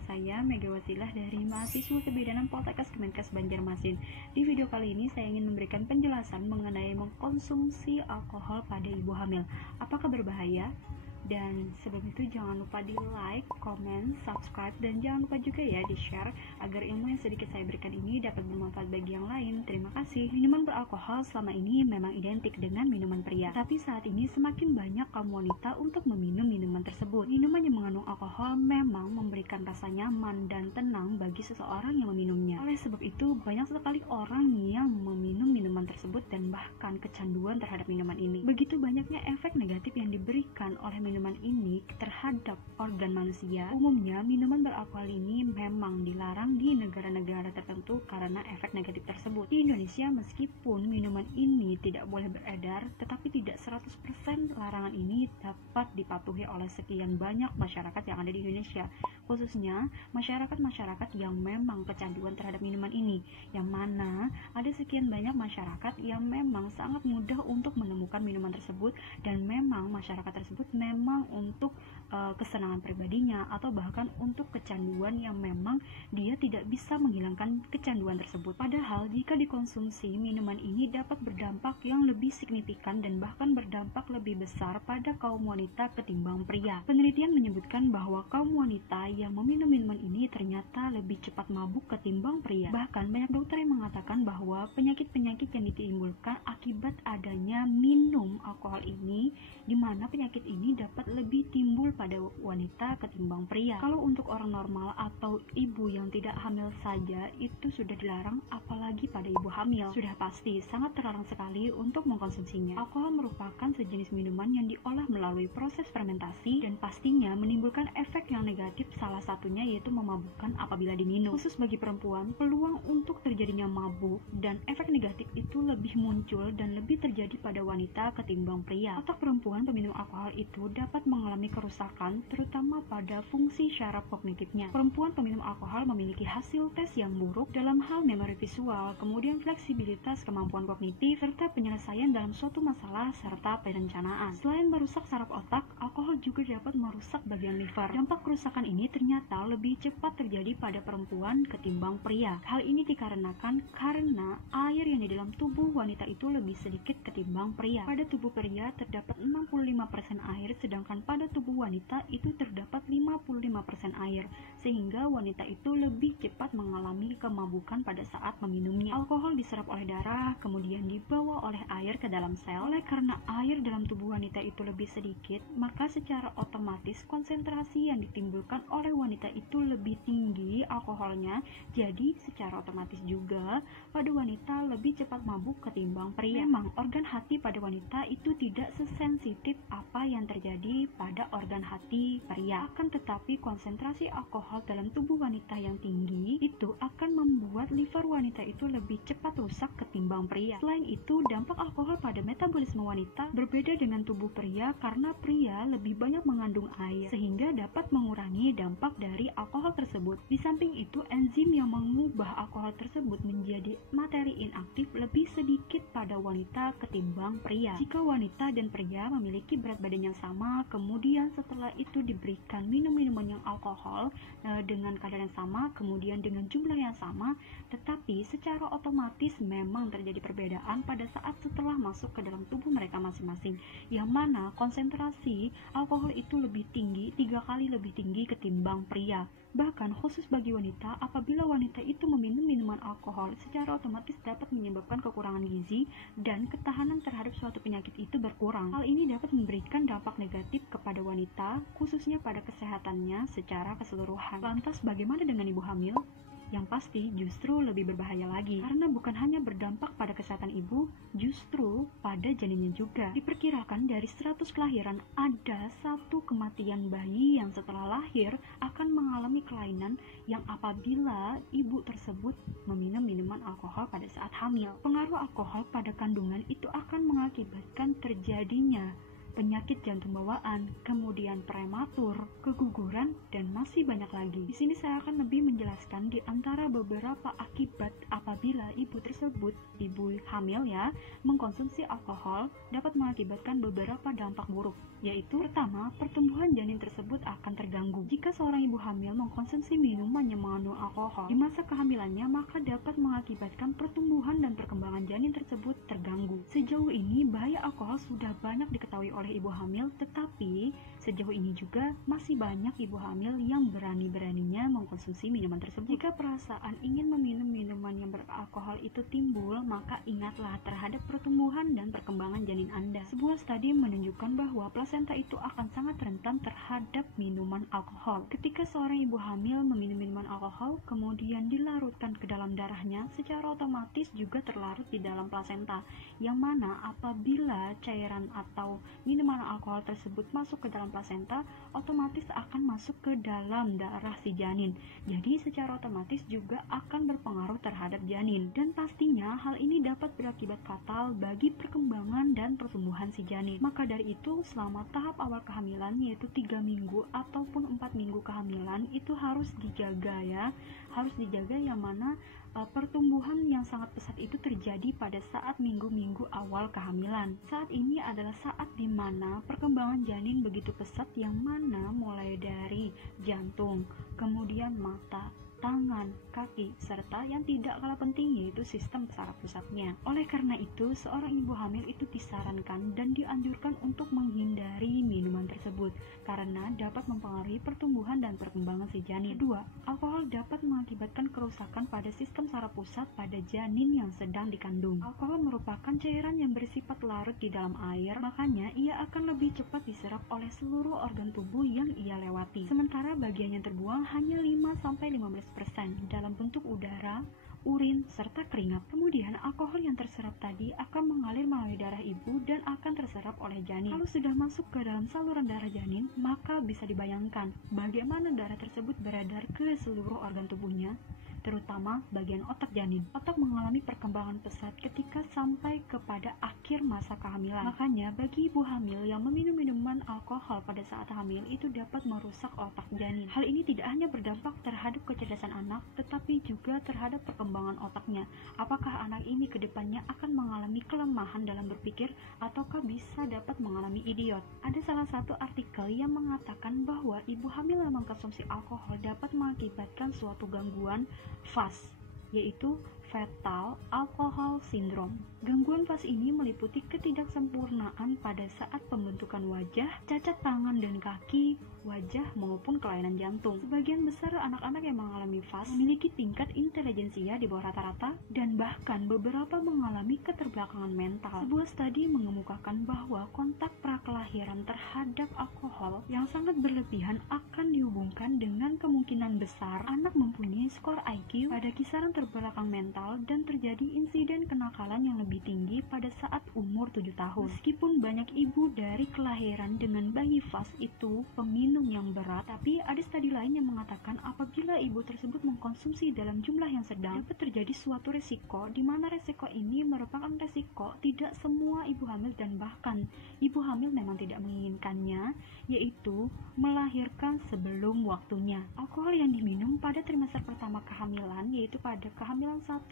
dengan saya Mega Wasilah dari mahasiswa kebidanan Poltekkes Kemenkes Banjarmasin. Di video kali ini saya ingin memberikan penjelasan mengenai mengkonsumsi alkohol pada ibu hamil. Apakah berbahaya? Dan sebelum itu jangan lupa di like, komen, subscribe, dan jangan lupa juga ya di share agar ilmu yang sedikit saya berikan ini dapat bermanfaat bagi yang lain. Terima kasih. Minuman beralkohol selama ini memang identik dengan minuman pria, tapi saat ini semakin banyak kaum wanita untuk meminum minuman tersebut. Minuman yang mengandung alkohol memang memberikan rasa nyaman dan tenang bagi seseorang yang meminumnya. Oleh sebab itu banyak sekali orang yang meminum minuman tersebut dan bahkan kecanduan terhadap minuman ini. Begitu banyaknya efek negatif yang diberikan oleh minuman ini terhadap organ manusia. Umumnya minuman beralkohol ini memang dilarang di negara-negara tertentu karena efek negatif tersebut. Di Indonesia meskipun minuman ini tidak boleh beredar, tetapi tidak 100% larangan ini dapat dipatuhi oleh sekian banyak masyarakat yang ada di Indonesia, khususnya masyarakat-masyarakat yang memang kecanduan terhadap minuman ini, yang mana ada sekian banyak masyarakat yang memang sangat mudah untuk menemukan minuman tersebut, dan memang masyarakat tersebut memang untuk kesenangan pribadinya atau bahkan untuk kecanduan yang memang dia tidak bisa menghilangkan kecanduan tersebut. Padahal jika dikonsumsi, minuman ini dapat berdampak yang lebih signifikan dan bahkan berdampak lebih besar pada kaum wanita ketimbang pria. Penelitian menyebutkan bahwa kaum wanita yang meminum minuman ini ternyata lebih cepat mabuk ketimbang pria. Bahkan banyak dokter yang mengatakan bahwa penyakit-penyakit yang ditimbulkan akibat adanya minum alkohol ini, di mana penyakit ini dapat lebih timbul pada wanita ketimbang pria. Kalau untuk orang normal atau ibu yang tidak hamil saja itu sudah dilarang, apalagi pada ibu hamil. Sudah pasti sangat terlarang sekali untuk mengkonsumsinya. Alkohol merupakan sejenis minuman yang diolah melalui proses fermentasi dan pastinya menimbulkan efek yang negatif, salah satunya yaitu memabukkan apabila diminum. Khusus bagi perempuan, peluang untuk terjadinya mabuk dan efek negatif itu lebih muncul dan lebih terjadi pada wanita ketimbang pria. Otak perempuan peminum alkohol itu dapat mengalami kerusakan terutama pada fungsi syaraf kognitifnya. Perempuan peminum alkohol memiliki hasil tes yang buruk dalam hal memori visual, kemudian fleksibilitas, kemampuan kognitif, serta penyelesaian dalam suatu masalah serta perencanaan. Selain merusak saraf otak, alkohol juga dapat merusak bagian liver. Dampak kerusakan ini ternyata lebih cepat terjadi pada perempuan ketimbang pria. Hal ini dikarenakan karena air yang di dalam tubuh wanita itu lebih sedikit ketimbang pria. Pada tubuh pria terdapat 65% air, sedangkan pada tubuh wanita itu terdapat 55% air, sehingga wanita itu lebih cepat mengalami kemabukan pada saat meminumnya. Alkohol diserap oleh darah, kemudian dibawa oleh air ke dalam sel. Oleh karena air dalam tubuh wanita itu lebih sedikit, maka secara otomatis konsentrasi yang ditimbulkan oleh wanita itu lebih tinggi alkoholnya, jadi secara otomatis juga pada wanita lebih cepat mabuk ketimbang pria. Memang organ hati pada wanita itu tidak sesensitif apa yang terjadi pada organ hati pria. Akan tetapi konsentrasi alkohol dalam tubuh wanita yang tinggi itu akan membuat liver wanita itu lebih cepat rusak ketimbang pria. Selain itu, dampak alkohol pada metabolisme wanita berbeda dengan tubuh pria karena pria lebih banyak mengandung air sehingga dapat mengurangi dampak dari alkohol tersebut. Di samping itu, enzim yang mengubah alkohol tersebut menjadi materi inaktif lebih sedikit pada wanita ketimbang pria. Jika wanita dan pria memiliki berat badan yang sama, kemudian setelah itu diberikan minum-minuman yang alkohol dengan kadar yang sama, kemudian dengan jumlah yang sama, tetapi secara otomatis memang terjadi perbedaan pada saat setelah masuk ke dalam tubuh mereka masing-masing, yang mana konsentrasi alkohol itu lebih tinggi, 3 kali lebih tinggi ketimbang pria. Bahkan khusus bagi wanita, apabila wanita itu meminum minuman alkohol, secara otomatis dapat menyebabkan kekurangan gizi dan ketahanan terhadap suatu penyakit itu berkurang. Hal ini dapat memberikan dampak negatif kepada wanita, khususnya pada kesehatannya secara keseluruhan. Lantas bagaimana dengan ibu hamil? Yang pasti justru lebih berbahaya lagi, karena bukan hanya berdampak pada kesehatan ibu, justru pada janinnya juga. Diperkirakan dari 100 kelahiran ada 1 kematian bayi yang setelah lahir akan mengalami kelainan yang apabila ibu tersebut meminum minuman alkohol pada saat hamil. Pengaruh alkohol pada kandungan itu akan mengakibatkan terjadinya penyakit jantung bawaan, kemudian prematur, keguguran, dan masih banyak lagi. Di sini saya akan lebih menjelaskan di antara beberapa akibat apabila ibu tersebut, ibu hamil ya, mengkonsumsi alkohol dapat mengakibatkan beberapa dampak buruk, yaitu pertama, pertumbuhan janin tersebut akan terganggu. Jika seorang ibu hamil mengkonsumsi minuman yang mengandung alkohol di masa kehamilannya, maka dapat mengakibatkan pertumbuhan dan perkembangan janin tersebut terganggu. Sejauh ini bahaya alkohol sudah banyak diketahui oleh ibu hamil, tetapi sejauh ini juga masih banyak ibu hamil yang berani-beraninya mengkonsumsi minuman tersebut. Jika perasaan ingin meminum minuman yang beralkohol itu timbul, maka ingatlah terhadap pertumbuhan dan perkembangan janin Anda. Sebuah studi menunjukkan bahwa plasenta itu akan sangat rentan terhadap minuman alkohol. Ketika seorang ibu hamil meminum minuman alkohol, kemudian dilarutkan ke dalam darahnya, secara otomatis juga terlarut di dalam plasenta, yang mana apabila cairan atau minuman alkohol tersebut masuk ke dalam plasenta, otomatis akan masuk ke dalam darah si janin. Jadi secara otomatis juga akan berpengaruh terhadap janin, dan pastinya hal ini dapat berakibat fatal bagi perkembangan dan pertumbuhan si janin. Maka dari itu, selama tahap awal kehamilan, yaitu 3 minggu ataupun 4 minggu kehamilan, itu harus dijaga ya, harus dijaga, yang mana pertumbuhan yang sangat pesat itu terjadi pada saat minggu-minggu awal kehamilan. Saat ini adalah saat di mana perkembangan janin begitu pesat, yang mana mulai dari jantung, kemudian mata, tangan, kaki, serta yang tidak kalah penting yaitu sistem saraf pusatnya. Oleh karena itu, seorang ibu hamil itu disarankan dan dianjurkan untuk menghindari minuman tersebut karena dapat mempengaruhi pertumbuhan dan perkembangan si janin. Kedua, alkohol dapat mengakibatkan kerusakan pada sistem saraf pusat pada janin yang sedang dikandung. Alkohol merupakan cairan yang bersifat larut di dalam air, makanya ia akan lebih cepat diserap oleh seluruh organ tubuh yang ia lewati. Sementara bagian yang terbuang hanya 5-15% dalam bentuk udara, urin, serta keringat. Kemudian alkohol yang terserap tadi akan mengalir melalui darah ibu dan akan terserap oleh janin. Kalau sudah masuk ke dalam saluran darah janin, maka bisa dibayangkan bagaimana darah tersebut beredar ke seluruh organ tubuhnya, terutama bagian otak janin. Otak mengalami perkembangan pesat ketika sampai kepada akhir masa kehamilan. Makanya bagi ibu hamil yang meminum minuman alkohol pada saat hamil itu dapat merusak otak janin. Hal ini tidak hanya berdampak terhadap kecerdasan anak, tetapi juga terhadap perkembangan otaknya. Apakah anak ini kedepannya akan mengalami kelemahan dalam berpikir, ataukah bisa dapat mengalami idiot? Ada salah satu artikel yang mengatakan bahwa ibu hamil yang mengkonsumsi alkohol dapat mengakibatkan suatu gangguan FAS, yaitu Fetal Alcohol Syndrome. Gangguan FAS ini meliputi ketidaksempurnaan pada saat pembentukan wajah, cacat tangan dan kaki, wajah maupun kelainan jantung. Sebagian besar anak-anak yang mengalami FAS memiliki tingkat intelijensia di bawah rata-rata dan bahkan beberapa mengalami keterbelakangan mental. Sebuah studi mengemukakan bahwa kontak prakelahiran terhadap alkohol yang sangat berlebihan akan dihubungkan dengan kemungkinan besar anak mempunyai skor IQ pada kisaran terbelakang mental dan terjadi insiden kenakalan yang lebih tinggi pada saat umur 7 tahun. Meskipun banyak ibu dari kelahiran dengan bayi FAS itu peminum yang berat, tapi ada studi lain yang mengatakan apabila ibu tersebut mengkonsumsi dalam jumlah yang sedang, dapat terjadi suatu resiko, di mana resiko ini merupakan resiko tidak semua ibu hamil dan bahkan ibu hamil memang tidak menginginkannya, yaitu melahirkan sebelum waktunya. Alkohol yang diminum pada trimester pertama kehamilan, yaitu pada kehamilan 1-3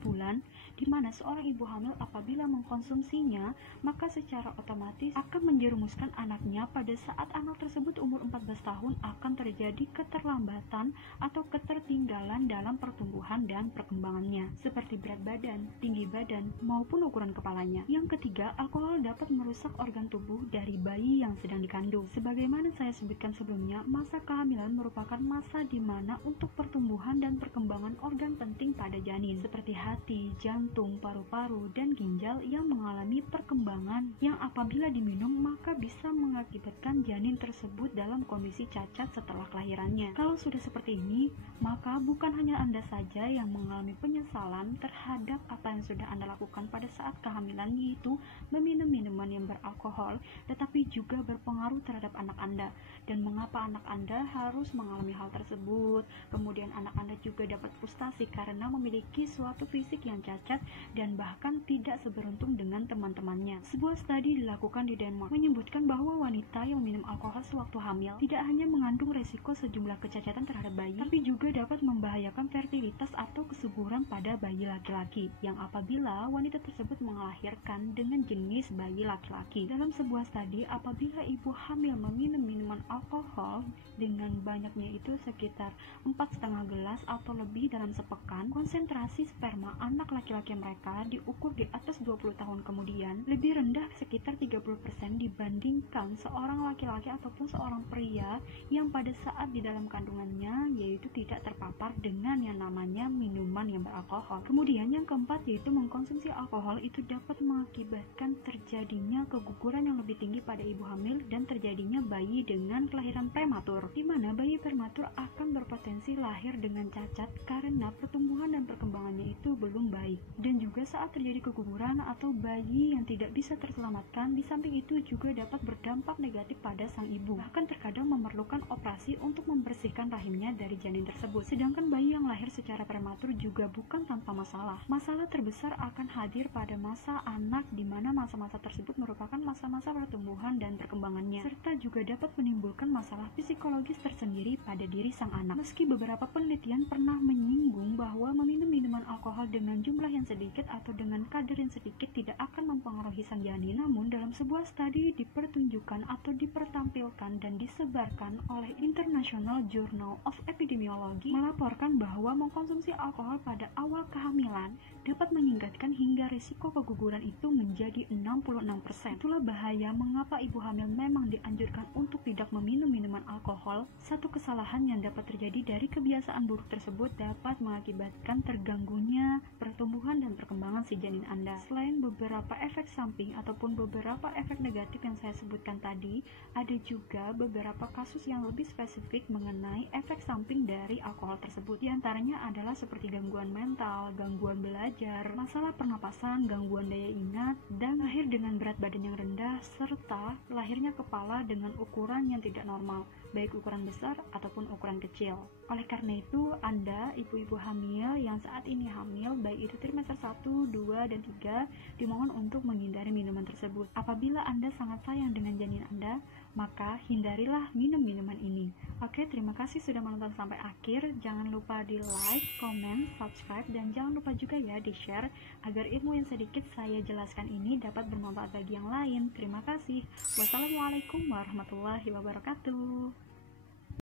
bulan, di mana seorang ibu hamil apabila mengkonsumsinya, maka secara otomatis akan menjerumuskan anaknya pada saat anak tersebut umur 14 tahun akan terjadi keterlambatan atau ketertinggalan dalam pertumbuhan dan perkembangannya, seperti berat badan, tinggi badan, maupun ukuran kepalanya. Yang ketiga, alkohol dapat merusak organ tubuh dari bayi yang sedang dikandung. Sebagaimana saya sebutkan sebelumnya, masa kehamilan merupakan masa di mana untuk pertumbuhan dan perkembangan organ penting pada janin, seperti hati, jantung, paru-paru, dan ginjal yang mengalami perkembangan yang apabila diminum maka bisa mengakibatkan janin tersebut dalam kondisi cacat setelah kelahirannya. Kalau sudah seperti ini, maka bukan hanya Anda saja yang mengalami penyesalan terhadap apa yang sudah Anda lakukan pada saat kehamilan, yaitu meminum minuman yang beralkohol, tetapi juga berpengaruh terhadap anak Anda. Dan mengapa anak Anda harus mengalami hal tersebut? Kemudian anak Anda juga dapat frustasi karena memiliki suatu fisik fisik yang cacat dan bahkan tidak seberuntung dengan teman-temannya. Sebuah studi dilakukan di Denmark menyebutkan bahwa wanita yang minum alkohol sewaktu hamil tidak hanya mengandung resiko sejumlah kecacatan terhadap bayi, tapi juga dapat membahayakan fertilitas atau kesuburan pada bayi laki-laki yang apabila wanita tersebut melahirkan dengan jenis bayi laki-laki. Dalam sebuah studi, apabila ibu hamil meminum minuman alkohol dengan banyaknya itu sekitar 4,5 gelas atau lebih dalam sepekan, konsentrasi sperma anak laki-laki mereka diukur di atas 20 tahun kemudian lebih rendah sekitar 30% dibandingkan seorang laki-laki ataupun seorang pria yang pada saat di dalam kandungannya yaitu tidak terpapar dengan yang namanya minuman yang beralkohol. Kemudian yang keempat yaitu mengkonsumsi alkohol itu dapat mengakibatkan terjadinya keguguran yang lebih tinggi pada ibu hamil dan terjadinya bayi dengan kelahiran prematur, di mana bayi prematur akan berpotensi lahir dengan cacat karena pertumbuhan dan perkembangannya itu belum baik. Dan juga saat terjadi keguguran atau bayi yang tidak bisa terselamatkan, di samping itu juga dapat berdampak negatif pada sang ibu. Bahkan terkadang memerlukan operasi untuk membersihkan rahimnya dari janin tersebut. Sedangkan bayi yang lahir secara prematur juga bukan tanpa masalah. Masalah terbesar akan hadir pada masa anak, di mana masa-masa tersebut merupakan masa-masa pertumbuhan dan perkembangannya, serta juga dapat menimbulkan masalah psikologis tersendiri pada diri sang anak. Meski beberapa penelitian pernah menyinggung bahwa meminum minuman alkohol dengan jumlah yang sedikit atau dengan kadar yang sedikit tidak akan mempengaruhi sang janin, namun dalam sebuah studi dipertunjukkan atau dipertampilkan dan disebarkan oleh International Journal of Epidemiology melaporkan bahwa mengkonsumsi alkohol pada awal kehamilan dapat meningkatkan hingga risiko keguguran itu menjadi 66%. Itulah bahaya mengapa ibu hamil memang dianjurkan untuk tidak meminum minuman alkohol. Satu kesalahan yang dapat terjadi dari kebiasaan buruk tersebut dapat mengakibatkan terganggunya pertumbuhan dan perkembangan si janin Anda. Selain beberapa efek samping ataupun beberapa efek negatif yang saya sebutkan tadi, ada juga beberapa kasus yang lebih spesifik mengenai efek samping dari alkohol tersebut. Di antaranya adalah seperti gangguan mental, gangguan belajar, masalah pernapasan, gangguan daya ingat, dan lahir dengan berat badan yang rendah, serta lahirnya kepala dengan ukuran yang tidak normal, baik ukuran besar ataupun ukuran kecil. Oleh karena itu, Anda, ibu-ibu hamil yang saat ini hamil, baik itu trimester 1, 2, dan 3, dimohon untuk menghindari minuman tersebut. Apabila Anda sangat sayang dengan janin Anda, maka hindarilah minum minuman ini. Oke, terima kasih sudah menonton sampai akhir. Jangan lupa di like, comment, subscribe, dan jangan lupa juga ya di share agar ilmu yang sedikit saya jelaskan ini dapat bermanfaat bagi yang lain. Terima kasih. Wassalamualaikum warahmatullahi wabarakatuh.